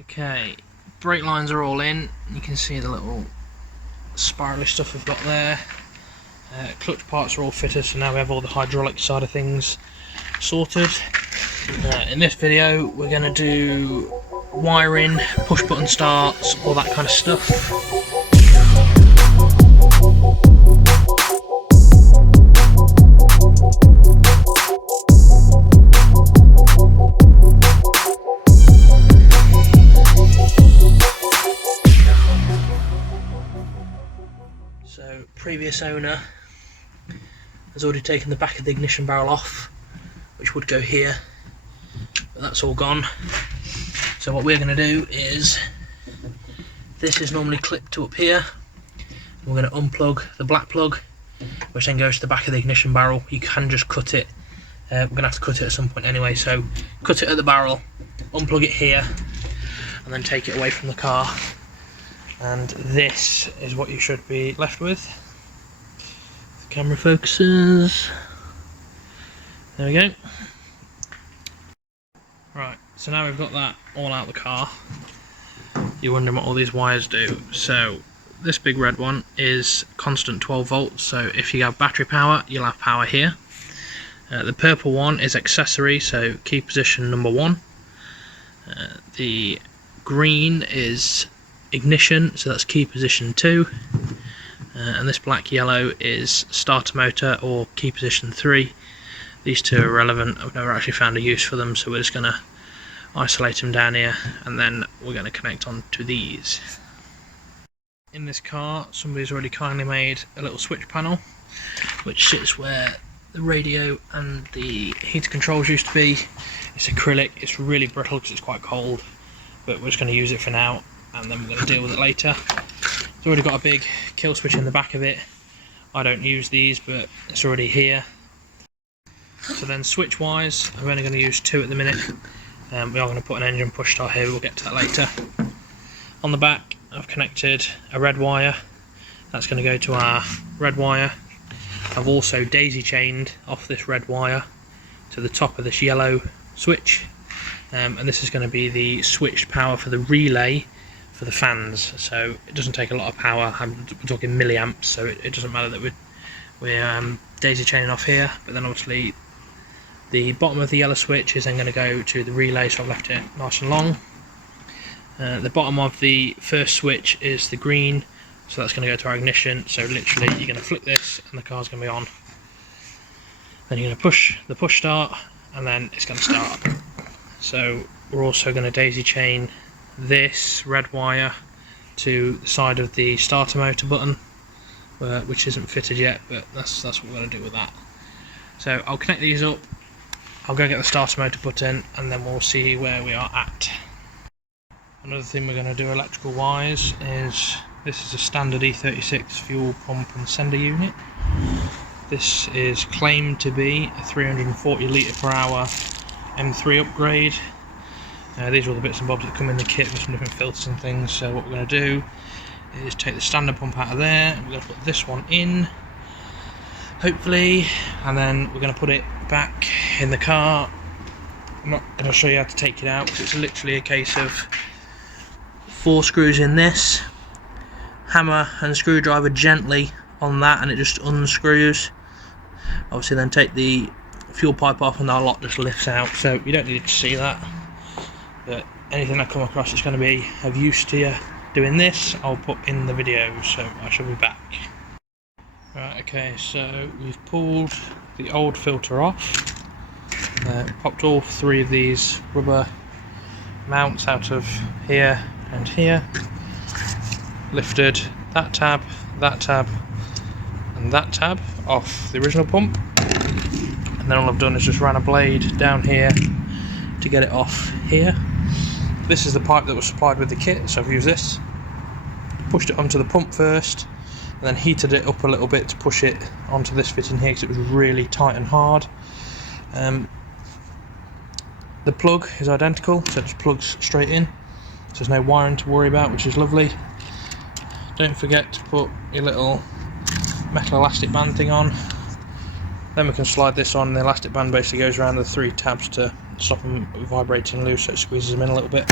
Okay, brake lines are all in. You can see the little spirally stuff we've got there. Clutch parts are all fitted, so now we have all the hydraulic side of things sorted. In this video we're going to do wiring, push button starts, all that kind of stuff. So previous owner has already taken the back of the ignition barrel off, which would go here, but that's all gone. So what we're going to do is, this is normally clipped to up here. We're going to unplug the black plug, which then goes to the back of the ignition barrel. You can just cut it. We're going to have to cut it at some point anyway, so cut it at the barrel, unplug it here, and then take it away from the car. And this is what you should be left with. The camera focuses. There we go. Right, so now we've got that all out of the car. You're wondering what all these wires do. So this big red one is constant 12 volts, so if you have battery power, you'll have power here. The purple one is accessory, so key position number 1. The green is ignition, so that's key position 2. And this black yellow is starter motor or key position 3. These two are relevant. I've never actually found a use for them, so we're just going to isolate them down here, and then we're going to connect on to these. In this car, somebody's already kindly made a little switch panel, which sits where the radio and the heater controls used to be. It's acrylic, it's really brittle because it's quite cold, but we're just going to use it for now, and then we're going to deal with it later. It's already got a big kill switch in the back of it. I don't use these, but it's already here. So then switch wise, I'm only going to use 2 at the minute. We are going to put an engine push start here, we'll get to that later. On the back I've connected a red wire, that's going to go to our red wire. I've also daisy chained off this red wire to the top of this yellow switch, and this is going to be the switched power for the relay for the fans. So it doesn't take a lot of power, we're talking milliamps, so it doesn't matter that we're daisy chaining off here. But then obviously the bottom of the yellow switch is then going to go to the relay, so I've left it nice and long. The bottom of the first switch is the green, so that's going to go to our ignition. So literally you're going to flick this and the car's going to be on. Then you're going to push the push start and then it's going to start. So we're also going to daisy chain this red wire to the side of the starter motor button, which isn't fitted yet, but that's what we're going to do with that. So I'll connect these up, I'll go get the starter motor button, and then we'll see where we are at. Another thing we're going to do electrical wise is, this is a standard E36 fuel pump and sender unit. This is claimed to be a 340 litre per hour M3 upgrade. These are all the bits and bobs that come in the kit with some different filters and things. So what we're going to do is take the standard pump out of there, we're going to put this one in, hopefully, and then we're going to put it back in the car. I'm not going to show you how to take it out because it's literally a case of 4 screws in this, hammer and screwdriver gently on that, and it just unscrews. Obviously then take the fuel pipe off and that lot just lifts out, so you don't need to see that. But anything I come across that's going to be of use to you doing this, I'll put in the video, so I shall be back. Right, okay, so we've pulled the old filter off, popped all 3 of these rubber mounts out of here and here, lifted that tab, and that tab off the original pump, and then all I've done is just ran a blade down here to get it off here. This is the pipe that was supplied with the kit, so I've used this, pushed it onto the pump first, and then heated it up a little bit to push it onto this fitting here because it was really tight and hard. The plug is identical, so it just plugs straight in, so there's no wiring to worry about, which is lovely. Don't forget to put your little metal elastic band thing on. Then we can slide this on, and the elastic band basically goes around the 3 tabs to stop them vibrating loose, so it squeezes them in a little bit.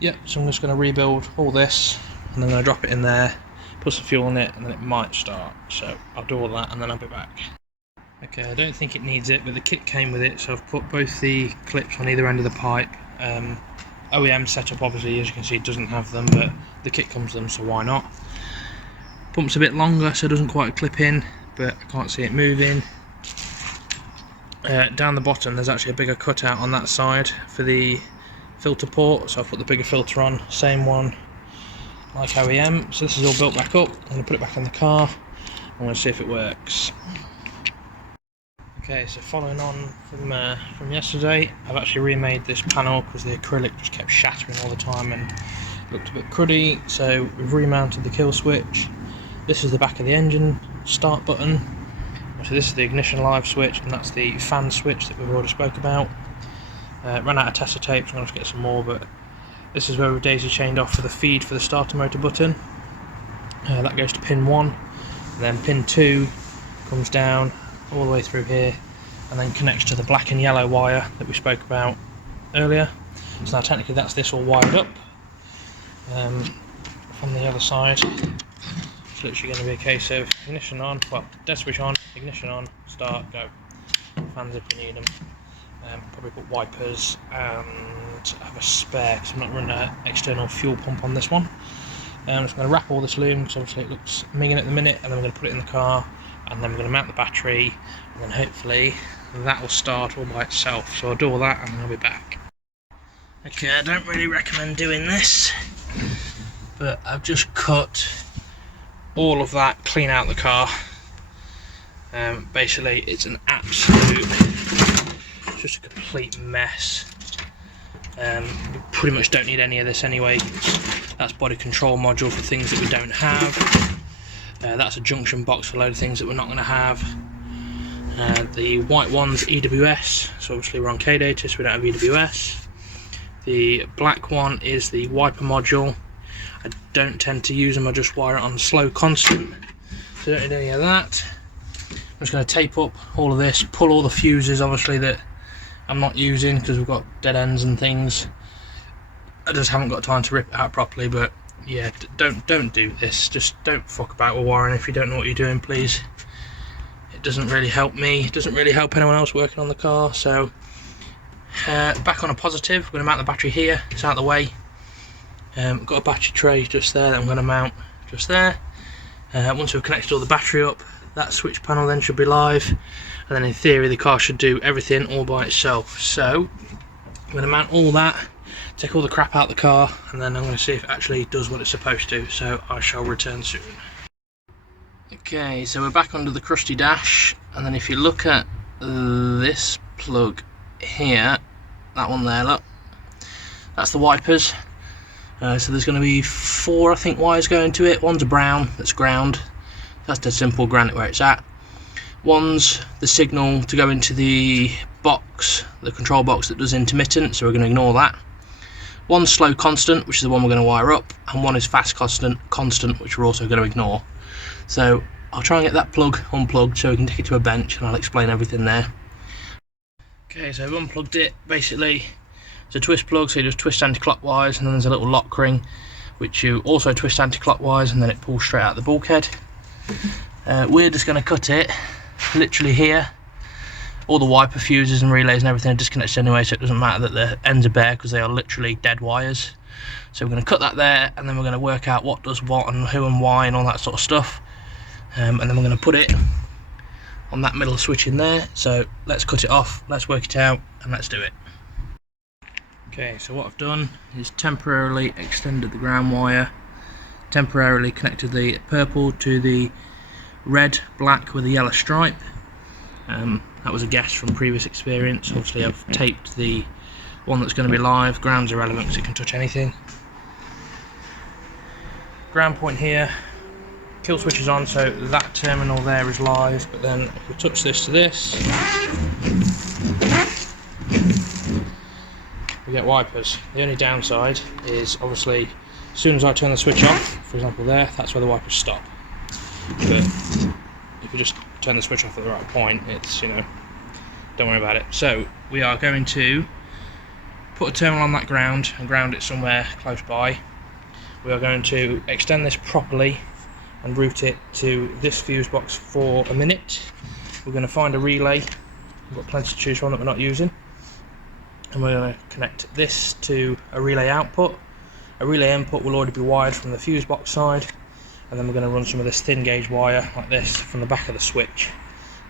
Yep, so I'm just going to rebuild all this, and then I'm going to drop it in there, put some fuel in it, and then it might start. So I'll do all that and then I'll be back. Okay, I don't think it needs it, but the kit came with it, so I've put both the clips on either end of the pipe. OEM setup, obviously, as you can see, doesn't have them, but the kit comes with them, so why not? Pump's a bit longer, so it doesn't quite clip in, but I can't see it moving. Down the bottom, there's actually a bigger cutout on that side for the filter port, so I've put the bigger filter on, same one like OEM. So this is all built back up. I'm going to put it back in the car. I'm going to see if it works. Okay, so following on from yesterday, I've actually remade this panel because the acrylic just kept shattering all the time and looked a bit cruddy. So we've remounted the kill switch. This is the back of the engine start button. So this is the ignition live switch, and that's the fan switch that we've already spoke about. Ran out of tester tape, so I'm going to have to get some more, but this is where we've daisy chained off for the feed for the starter motor button. That goes to pin 1, and then pin 2 comes down all the way through here and then connects to the black and yellow wire that we spoke about earlier. So now technically that's this all wired up. From the other side, it's literally going to be a case of ignition on, well, dead switch on, ignition on, start, go. Fans if you need them. Probably put wipers and have a spare because I'm not running an external fuel pump on this one. I'm just going to wrap all this loom because obviously it looks minging at the minute, and then we're going to put it in the car, and then we're going to mount the battery, and then hopefully that will start all by itself. So I'll do all that and then I'll be back. Okay, I don't really recommend doing this, but I've just cut all of that clean out the car. Basically it's an absolute, just a complete mess. We pretty much don't need any of this anyway. That's body control module for things that we don't have. That's a junction box for a load of things that we're not going to have. The white one's EWS, so obviously we're on K data, so we don't have EWS. The black one is the wiper module. I don't tend to use them, I just wire it on slow constant, so I don't need any of that. I'm just going to tape up all of this, pull all the fuses obviously that I'm not using because we've got dead ends and things. I just haven't got time to rip it out properly, but yeah, don't do this. Just don't fuck about with wiring if you don't know what you're doing, please. It doesn't really help me, it doesn't really help anyone else working on the car. So back on a positive, we're going to mount the battery here, it's out of the way. Got a battery tray just there that I'm going to mount just there. Once we've connected all the battery up, that switch panel then should be live, and then in theory the car should do everything all by itself. So I'm going to mount all that, take all the crap out of the car, and then I'm going to see if it actually does what it's supposed to. So I shall return soon. Okay, so we're back under the crusty dash, and then if you look at this plug here, that one there, look, that's the wipers. So there's going to be 4, I think, wires going to it. One's a brown, that's ground, that's the simple, ground it where it's at. One's the signal to go into the box, the control box that does intermittent, so we're going to ignore that. One's slow constant, which is the one we're going to wire up, and one is fast constant, which we're also going to ignore. So I'll try and get that plug unplugged so we can take it to a bench, and I'll explain everything there. Okay, so I've unplugged it. Basically it's a twist plug, so you just twist anti-clockwise, and then there's a little lock ring which you also twist anti-clockwise, and then it pulls straight out the bulkhead. We're just going to cut it literally here. All the wiper fuses and relays and everything are disconnected anyway, so it doesn't matter that the ends are bare because they are literally dead wires. So we're going to cut that there, and then we're going to work out what does what and who and why and all that sort of stuff. And then we're going to put it on that middle switch in there. So let's cut it off, let's work it out, and let's do it. Okay, so what I've done is temporarily extended the ground wire, temporarily connected the purple to the red, black with a yellow stripe. That was a guess from previous experience. Obviously I've taped the one that's going to be live. Ground's irrelevant because it can touch anything. Ground point here, kill switch is on, so that terminal there is live, but then if we touch this to this, we get wipers. The only downside is obviously as soon as I turn the switch off, for example there, that's where the wipers stop. But if you just turn the switch off at the right point, it's, you know, don't worry about it. So we are going to put a terminal on that ground and ground it somewhere close by. We are going to extend this properly and route it to this fuse box for a minute. We're going to find a relay. We've got plenty to choose from that we're not using. And we're going to connect this to a relay output. A relay input will already be wired from the fuse box side, and then we're going to run some of this thin gauge wire like this from the back of the switch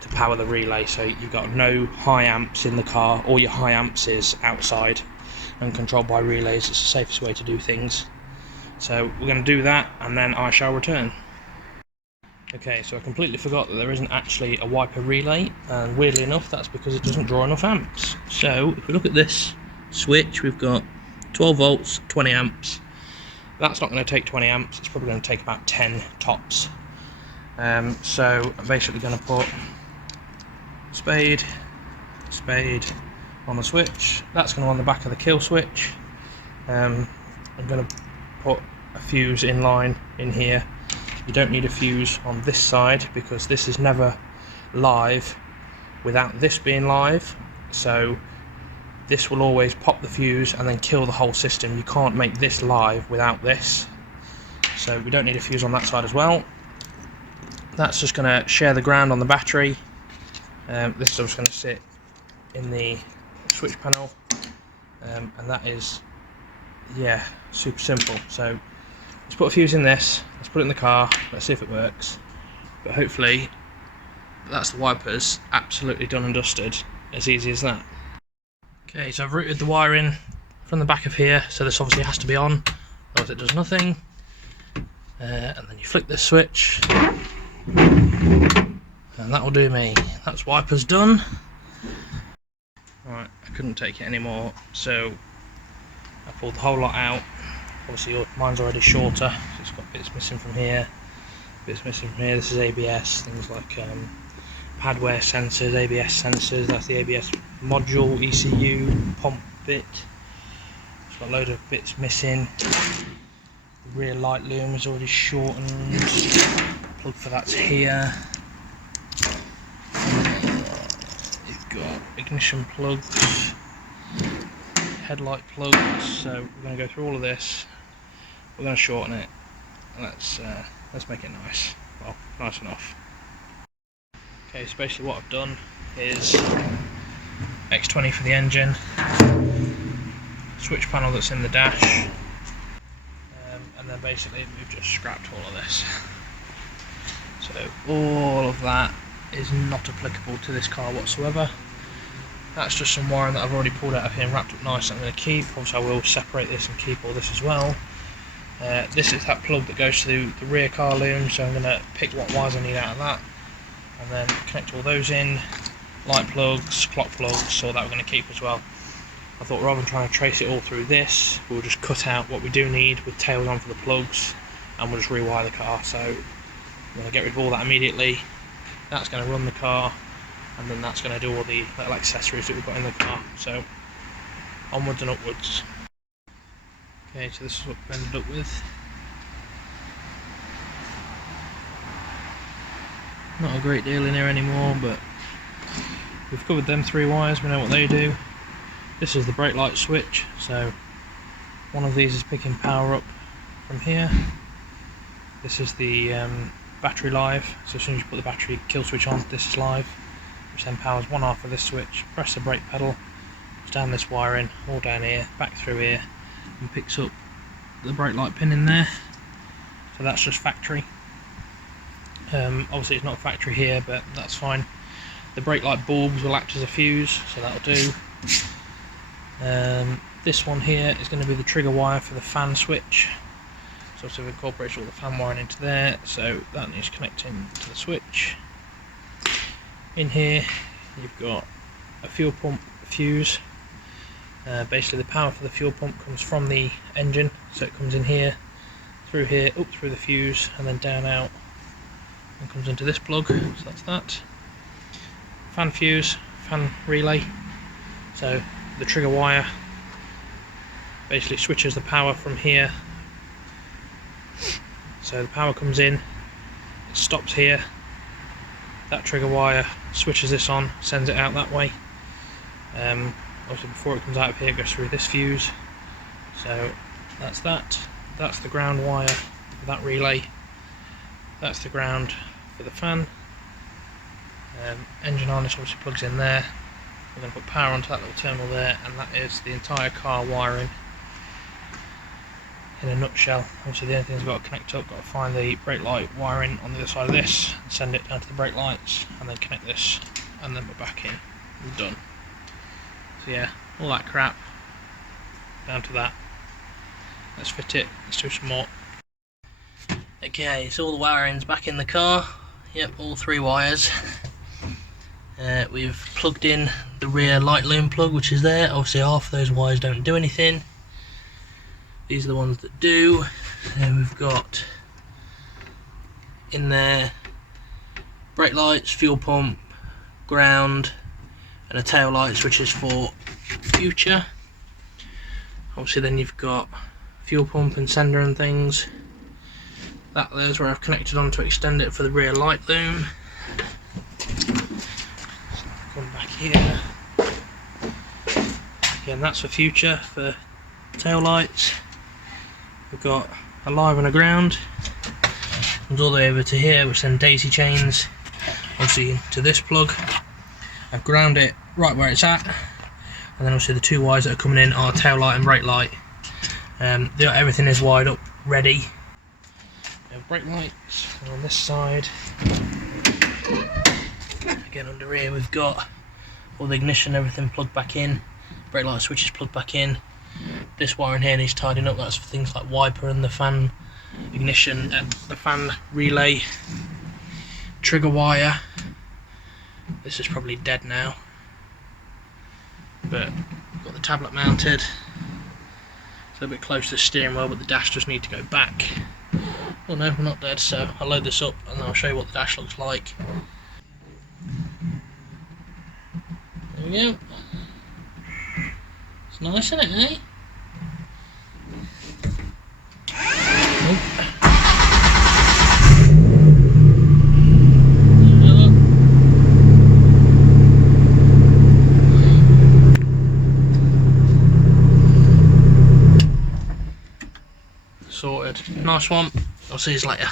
to power the relay, so you've got no high amps in the car. All your high amps is outside and controlled by relays. It's the safest way to do things. So we're going to do that and then I shall return. Okay, so I completely forgot that there isn't actually a wiper relay, and weirdly enough that's because it doesn't draw enough amps. So if we look at this switch, we've got 12 volts, 20 amps. That's not going to take 20 amps, it's probably going to take about 10 tops. So I'm basically going to put spade on the switch. That's going to go on the back of the kill switch. I'm going to put a fuse in line in here. You don't need a fuse on this side because this is never live without this being live, so this will always pop the fuse and then kill the whole system. You can't make this live without this, so we don't need a fuse on that side as well. That's just going to share the ground on the battery. This is just going to sit in the switch panel, and that is, yeah, super simple. So let's put a fuse in this, let's put it in the car, let's see if it works. But hopefully that's the wipers absolutely done and dusted, as easy as that. Okay, so I've routed the wire in from the back of here, so this obviously has to be on, otherwise it does nothing. And then you flick this switch, and that will do me. That's wipers done. Right, I couldn't take it anymore, so I pulled the whole lot out. Obviously mine's already shorter, so it's got bits missing from here, bits missing from here. This is ABS, things like padware sensors, ABS sensors, that's the ABS module, ECU, pump bit. It's got a load of bits missing. The rear light loom is already shortened. Plug for that's here. You've got ignition plugs, headlight plugs, so we're going to go through all of this. We're going to shorten it. Let's make it nice. Well, nice enough. Okay, so basically what I've done is X20 for the engine, switch panel that's in the dash, and then basically we've just scrapped all of this. So all of that is not applicable to this car whatsoever. That's just some wiring that I've already pulled out of here and wrapped up nice that I'm going to keep. Obviously I will separate this and keep all this as well. This is that plug that goes to the rear car loom, so I'm going to pick what wires I need out of that and then connect all those in. Light plugs, clock plugs, so that we're going to keep as well. I thought rather than trying to trace it all through this, we'll just cut out what we do need with tails on for the plugs, and we'll just rewire the car. So I'm going to get rid of all that immediately. That's going to run the car, and then that's going to do all the little accessories that we've got in the car. So onwards and upwards. Okay, so this is what we've ended up with. Not a great deal in here anymore, but we've covered them 3 wires, we know what they do. This is the brake light switch, so one of these is picking power up from here. This is the battery live, so as soon as you put the battery kill switch on, this is live, which then powers one half of this switch. Press the brake pedal, it's down this wiring, all down here, back through here, and picks up the brake light pin in there. So that's just factory. Obviously it's not factory here, but that's fine. The brake light bulbs will act as a fuse, so that'll do. This one here is going to be the trigger wire for the fan switch. So we've incorporated all the fan wiring into there, so that needs connecting to the switch. In here you've got a fuel pump fuse. Basically the power for the fuel pump comes from the engine, so it comes in here, through here, up through the fuse, and then down out and comes into this plug, so that's that. Fan fuse, fan relay, so the trigger wire basically switches the power from here, so the power comes in, it stops here, that trigger wire switches this on, sends it out that way. Obviously before it comes out of here it goes through this fuse. So that's that. That's the ground wire for that relay. That's the ground for the fan. Engine harness obviously plugs in there. We're going to put power onto that little terminal there, and that is the entire car wiring in a nutshell. Obviously the only thing is got to connect up, got to find the brake light wiring on the other side of this and send it down to the brake lights, and then connect this, and then we're back in and done. So yeah, all that crap down to that. Let's fit it, let's do some more. Okay, so all the wiring's back in the car. Yep, all 3 wires. We've plugged in the rear light loom plug, which is there. Obviously half of those wires don't do anything. These are the ones that do. And we've got in there brake lights, fuel pump, ground, and a tail lights, which is for future. Obviously then you've got fuel pump and sender and things. That there's where I've connected on to extend it for the rear light loom. Come back here. Again, that's for future, for tail lights. We've got a live and a ground. Comes all the way over to here, which then daisy chains obviously to this plug. I've ground it right where it's at, and then obviously the 2 wires that are coming in are tail light and brake light. Everything is wired up, ready. Brake lights on this side. Again, under here we've got all the ignition, everything plugged back in. Brake light switches plugged back in. This wire in here needs tidying up. That's for things like wiper and the fan ignition, the fan relay, trigger wire. This is probably dead now, but we've got the tablet mounted. It's a little bit close to the steering wheel, but the dash does need to go back. Oh no, we're not dead, so I'll load this up and I'll show you what the dash looks like. There we go. It's nice, isn't it, eh? Oh. Sorted. Nice one. I'll see you later.